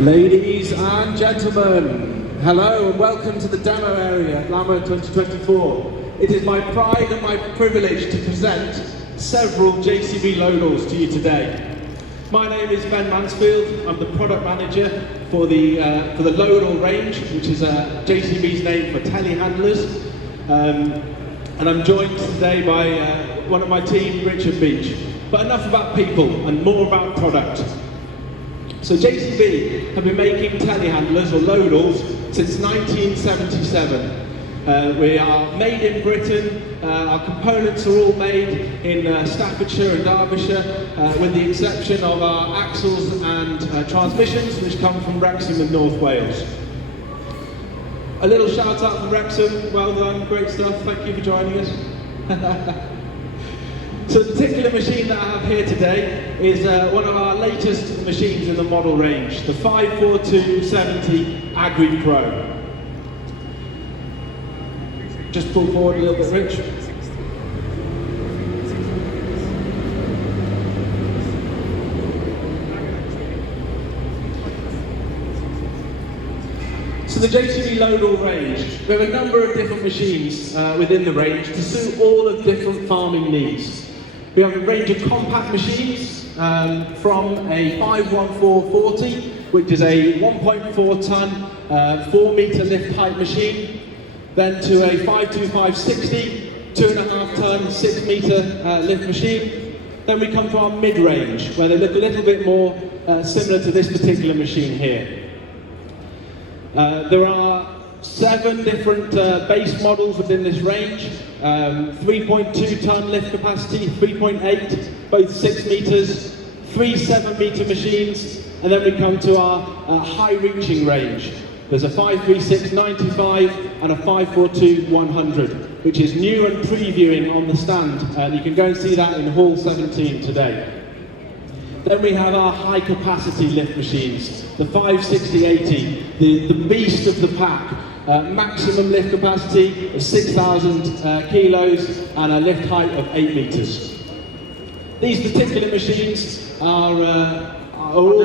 Ladies and gentlemen, hello and welcome to the demo area at LAMMA 2024. It is my pride and my privilege to present several JCB Loadalls to you today. My name is Ben Mansfield. I'm the product manager for the Loadall range, which is JCB's name for telehandlers. And I'm joined today by one of my team, Richard Beach. But enough about people and more about product. So JCB have been making telehandlers or Loadalls since 1977. We are made in Britain. Our components are all made in Staffordshire and Derbyshire, with the exception of our axles and transmissions, which come from Wrexham in North Wales. A little shout out from Wrexham. Well done, great stuff. Thank you for joining us. So the particular machine that I have here today is one of our latest machines in the model range, the 54270 Agri Pro. Just pull forward a little bit, Rich. So the JCB Loadall range, we have a number of different machines within the range to suit all of different farming needs. We have a range of compact machines from a 51440, which is a 1.4 ton, 4 metre lift height machine, then to a 52560, 2.5 ton, 6 metre lift machine. Then we come to our mid-range, where they look a little bit more similar to this particular machine here. There are 7 different base models within this range, 3.2 ton lift capacity, 3.8, both 6 metres, 3 7-metre machines, and then we come to our high-reaching range. There's a 53695 and a 542-100, which is new and previewing on the stand. You can go and see that in Hall 17 today. Then we have our high-capacity lift machines, the 56080, the beast of the pack. Maximum lift capacity of 6,000 kilos and a lift height of 8 metres. These particular machines are all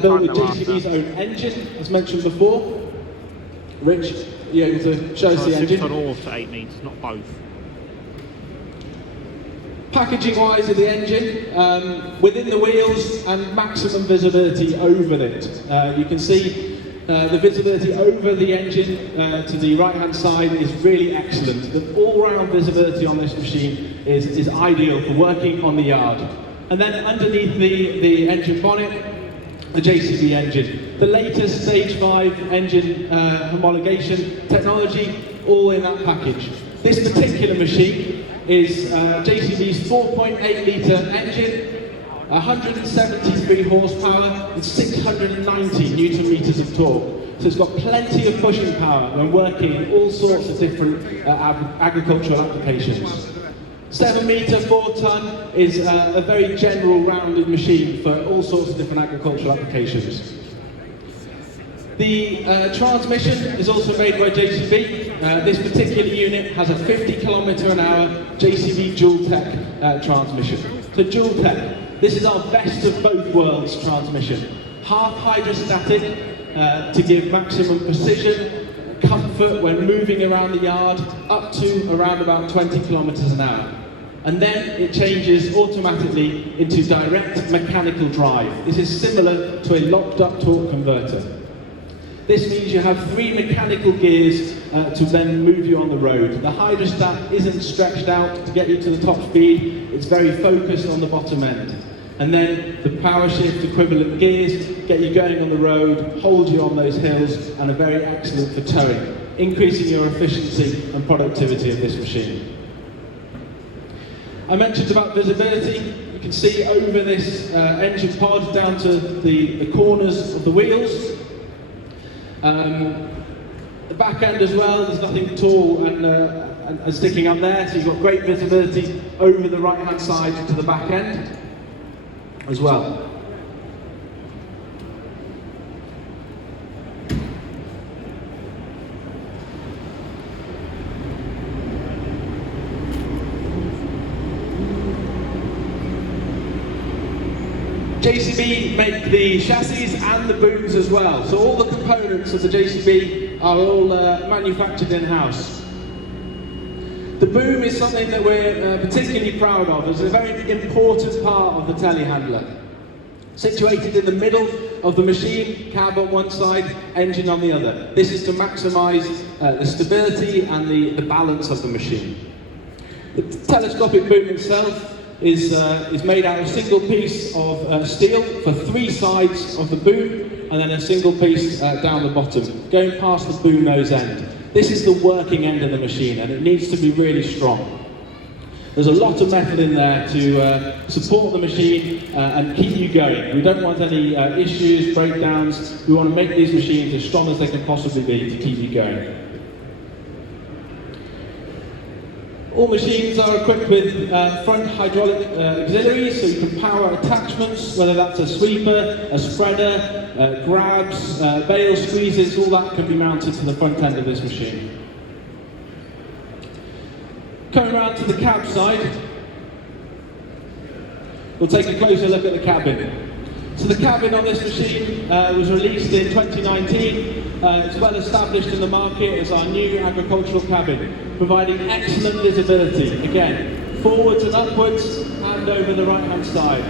built with JCB's own engine, as mentioned before. Rich, you able to show us the engine? 6 ton or to 8 metres, not both. Packaging wise of the engine, within the wheels and maximum visibility over it. You can see the visibility over the engine to the right hand side is really excellent. The all-round visibility on this machine is ideal for working on the yard. And then underneath the engine bonnet, the JCB engine. The latest stage 5 engine homologation technology, all in that package. This particular machine is JCB's 4.8 litre engine, 173 horsepower and 690 newton meters of torque. So it's got plenty of pushing power when working in all sorts of different agricultural applications. 7 metre, 4 ton is a very general rounded machine for all sorts of different agricultural applications. The transmission is also made by JCB. This particular unit has a 50 km/h JCB Dualtech transmission. So Dualtech, this is our best of both worlds transmission. Half hydrostatic to give maximum precision, comfort when moving around the yard, up to around about 20 km/h. And then it changes automatically into direct mechanical drive. This is similar to a locked up torque converter. This means you have 3 mechanical gears to then move you on the road. The hydrostat isn't stretched out to get you to the top speed, it's very focused on the bottom end. And then the power shift equivalent gears get you going on the road, hold you on those hills, and are very excellent for towing, increasing your efficiency and productivity of this machine. I mentioned about visibility. You can see over this engine pod down to the corners of the wheels. The back end as well, there's nothing tall and sticking up there, so you've got great visibility over the right hand side to the back end as well. JCB make the chassis and the booms as well, so all the components of the JCB are all manufactured in-house. The boom is something that we're particularly proud of. It's a very important part of the telehandler. Situated in the middle of the machine, cab on one side, engine on the other. This is to maximise the stability and the balance of the machine. The telescopic boom itself is made out of a single piece of steel for 3 sides of the boom, and then a single piece down the bottom, going past the boom nose end. This is the working end of the machine, and it needs to be really strong. There's a lot of metal in there to support the machine and keep you going. We don't want any issues, breakdowns. We want to make these machines as strong as they can possibly be to keep you going. All machines are equipped with front hydraulic auxiliaries, so you can power attachments, whether that's a sweeper, a spreader, grabs, bale squeezes, all that can be mounted to the front end of this machine. Coming around to the cab side, we'll take a closer look at the cabin. So the cabin on this machine was released in 2019. It's well established in the market as our new agricultural cabin, providing excellent visibility, again, forwards and upwards and over the right hand side.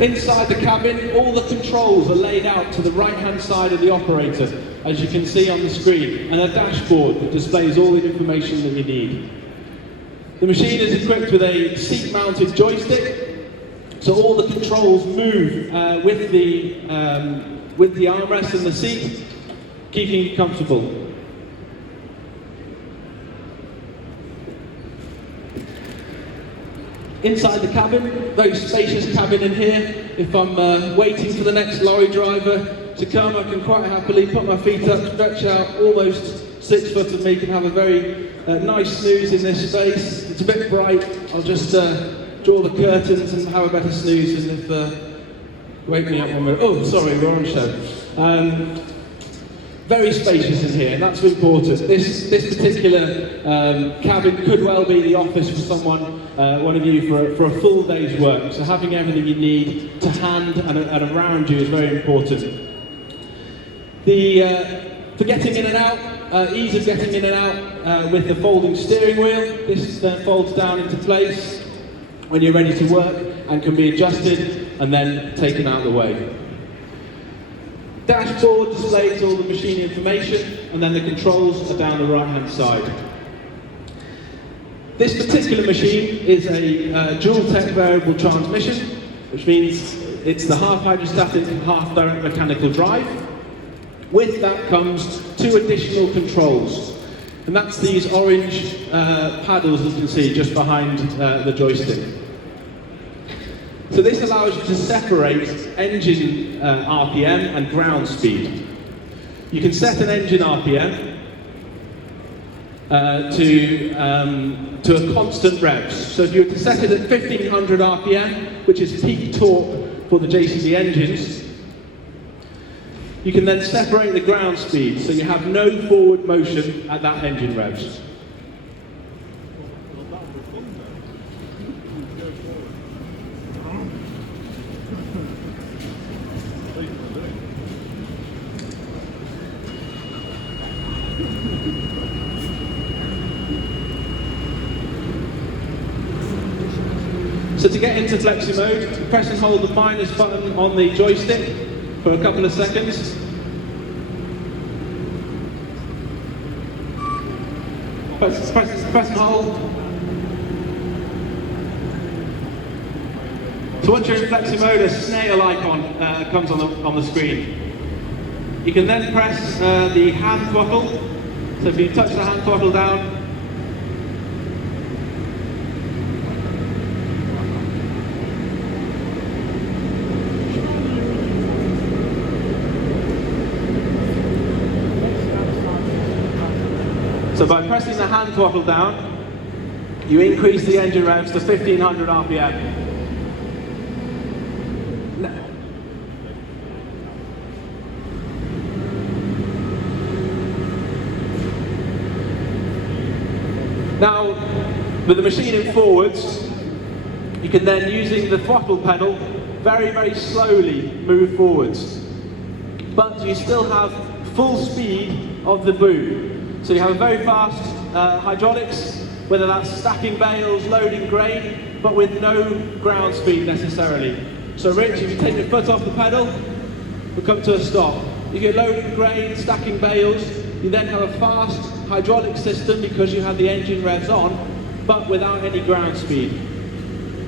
Inside the cabin, all the controls are laid out to the right-hand side of the operator, as you can see on the screen, and a dashboard that displays all the information that you need. The machine is equipped with a seat-mounted joystick, so all the controls move with the armrest and the seat, keeping you comfortable. Inside the cabin, very spacious cabin in here. If I'm waiting for the next lorry driver to come, I can quite happily put my feet up, stretch out, almost 6 foot of me can have a very nice snooze in this space. It's a bit bright, I'll just draw the curtains and have a better snooze as if, wake me up one minute. Oh, sorry, we're on show. Very spacious in here, and that's important. This particular cabin could well be the office for someone, one of you, for a full day's work. So having everything you need to hand and around you is very important. For getting in and out, ease of getting in and out with the folding steering wheel. This then folds down into place when you're ready to work and can be adjusted and then taken out of the way. Dashboard displays all the machine information, and then the controls are down the right-hand side. This particular machine is a Dualtech variable transmission, which means it's the half hydrostatic, half direct mechanical drive. With that comes 2 additional controls, and that's these orange paddles that you can see just behind the joystick. So this allows you to separate engine RPM and ground speed. You can set an engine RPM to a constant revs. So if you were to set it at 1500 RPM, which is peak torque for the JCB engines, you can then separate the ground speed, so you have no forward motion at that engine revs. So to get into Flexi mode, press and hold the minus button on the joystick for a couple of seconds. Press and hold. So once you're in Flexi mode, a snail icon comes on the screen. You can then press the hand throttle. So if you touch the hand throttle down, so by pressing the hand throttle down, you increase the engine revs to 1500 RPM. Now, with the machine in forwards, you can then, using the throttle pedal, very, very slowly move forwards. But you still have full speed of the boom. So you have a very fast hydraulics, whether that's stacking bales, loading grain, but with no ground speed necessarily. So Rich, if you take your foot off the pedal, we'll come to a stop. If you're loading grain, stacking bales, you then have a fast hydraulic system because you have the engine revs on, but without any ground speed.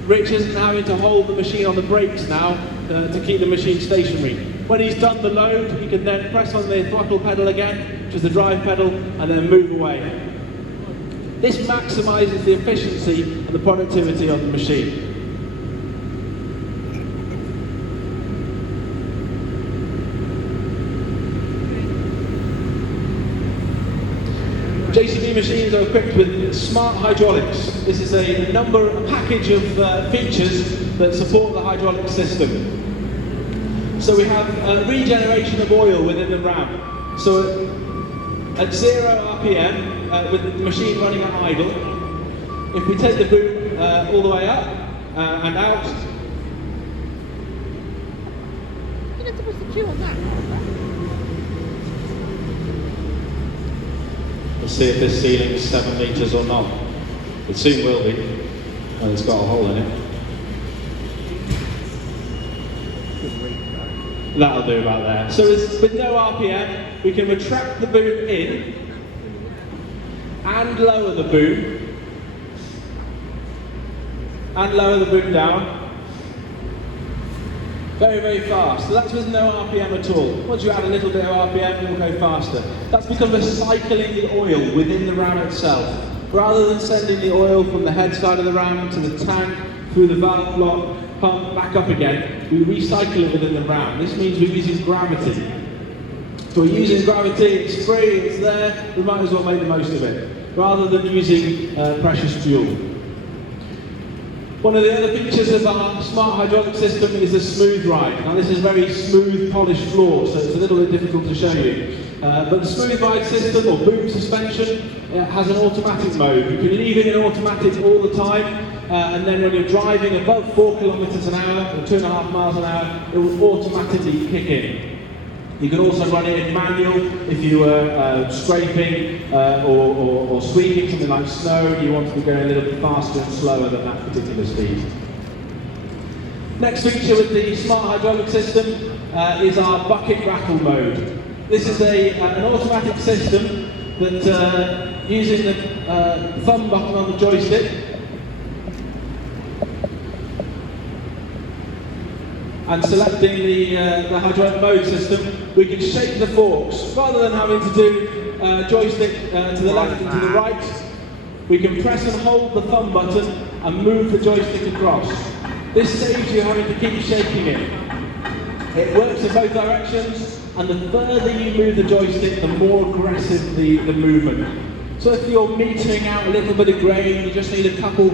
Rich isn't having to hold the machine on the brakes now to keep the machine stationary. When he's done the load, he can then press on the throttle pedal again, which is the drive pedal, and then move away. This maximises the efficiency and the productivity of the machine. JCB machines are equipped with smart hydraulics. This is a package of features that support the hydraulic system. So we have regeneration of oil within the ram. So at 0 RPM, with the machine running at idle, if we take the boom all the way up and out. You're not supposed to chew on that. Let's see if this ceiling is 7 metres or not. It soon will be, and it's got a hole in it. That'll do about there. So with no RPM, we can retract the boom in and lower the boom, and lower the boom down. Very, very fast. So that's with no RPM at all. Once you add a little bit of RPM, it will go faster. That's because we're cycling the oil within the ram itself. Rather than sending the oil from the head side of the ram to the tank, through the valve block, pump, back up again, we recycle it within the ram. This means we're using gravity. So we're using gravity, it's free, it's there, we might as well make the most of it, rather than using precious fuel. One of the other features of our smart hydraulic system is the smooth ride. Now this is very smooth, polished floor, so it's a little bit difficult to show you. But the smooth ride system, or boom suspension, has an automatic mode. You can leave it in automatic all the time, and then when you're driving above 4 kilometers an hour, or 2.5 miles an hour, it will automatically kick in. You can also run it in manual if you were scraping or sweeping something like snow and you wanted to go a little bit faster and slower than that particular speed. Next feature with the smart hydraulic system is our bucket rattle mode. This is an automatic system that using the thumb button on the joystick and selecting the hydraulic mode system, we can shake the forks. Rather than having to do joystick to the left and to the right, we can press and hold the thumb button and move the joystick across. This saves you having to keep shaking it. It works in both directions, and the further you move the joystick, the more aggressive the movement. So if you're metering out a little bit of grain, you just need a couple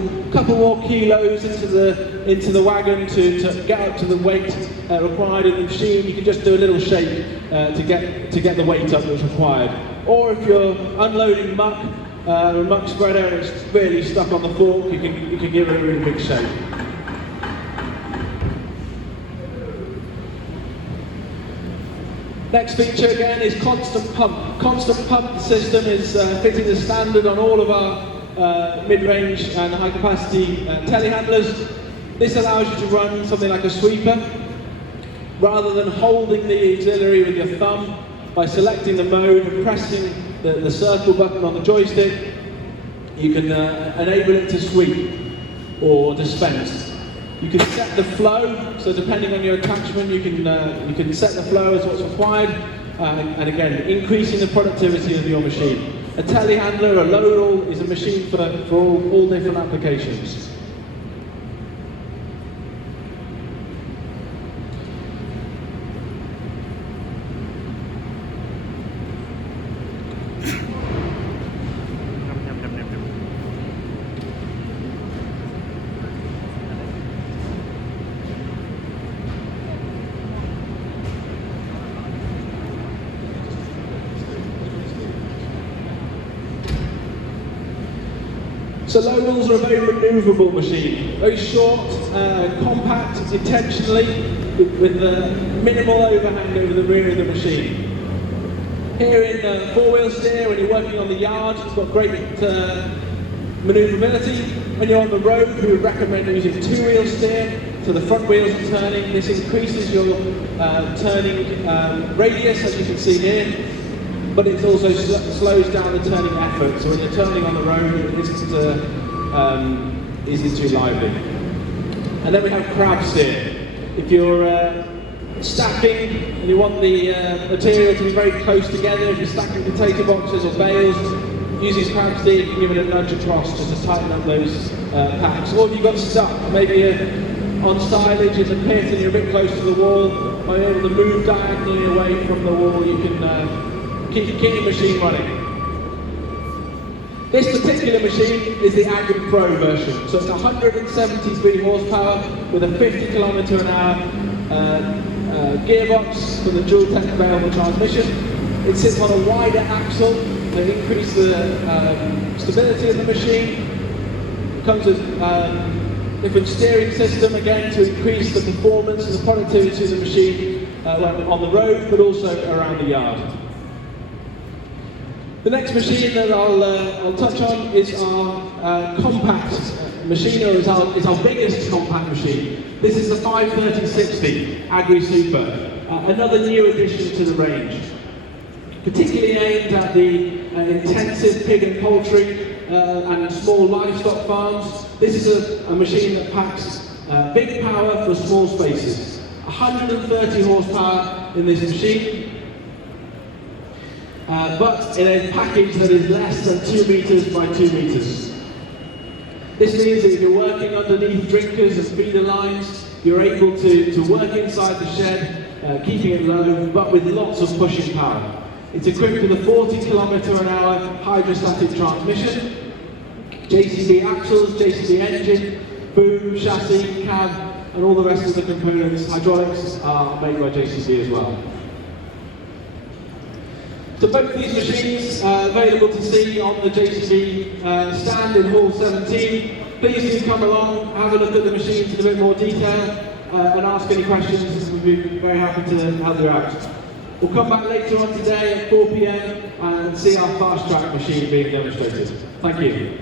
more kilos into the wagon to get up to the weight required in the machine. You can just do a little shake to get the weight up that's required. Or if you're unloading muck, a muck spreader, and it's really stuck on the fork, you can give it a really big shake. Next feature again is constant pump. Constant pump system is fitting the standard on all of our mid-range and high-capacity telehandlers. This allows you to run something like a sweeper. Rather than holding the auxiliary with your thumb, by selecting the mode and pressing the circle button on the joystick, you can enable it to sweep or dispense. You can set the flow, so depending on your attachment, you can set the flow as what's required, and again, increasing the productivity of your machine. A telehandler, a Loadall, is a machine for all different applications. So Loadalls are a very manoeuvrable machine, very short, compact intentionally, with minimal overhang over the rear of the machine. Here in four-wheel steer, when you're working on the yard, it's got great manoeuvrability. When you're on the road, we would recommend using two-wheel steer, so the front wheels are turning. This increases your turning radius, as you can see here, but it also slows down the turning effort. So when you're turning on the road, it isn't too lively. And then we have crab steer. If you're stacking and you want the material to be very close together, if you're stacking potato boxes or bales, use these crab steer, you can give it a nudge across just to tighten up those packs. Or if you've got stuck, maybe on silage in the pit and you're a bit close to the wall, by being able to move diagonally away from the wall, you can keep your machine running. This particular machine is the Agri Pro version, so it's 173 horsepower with a 50 km/h gearbox for the Dualtech variable transmission. It sits on a wider axle to increase the stability of the machine. It comes with different steering system again to increase the performance and the productivity of the machine on the road, but also around the yard. The next machine that I'll touch on is our compact machine, or is our biggest compact machine. This is the 530/60 Agri Super, another new addition to the range, particularly aimed at the intensive pig and poultry and small livestock farms. This is a machine that packs big power for small spaces. 130 horsepower in this machine, but in a package that is less than 2 meters by 2 meters. This means that if you're working underneath drinkers and feeder lines, you're able to work inside the shed, keeping it low, but with lots of pushing power. It's equipped with a 40 km/h hydrostatic transmission, JCB axles, JCB engine, boom, chassis, cab, and all the rest of the components, hydraulics, are made by JCB as well. So both these machines are available to see on the JCB stand in Hall 17. Please do come along, have a look at the machines in a bit more detail, and ask any questions. We'd be very happy to help you out. We'll come back later on today at 4 p.m. and see our fast track machine being demonstrated. Thank you.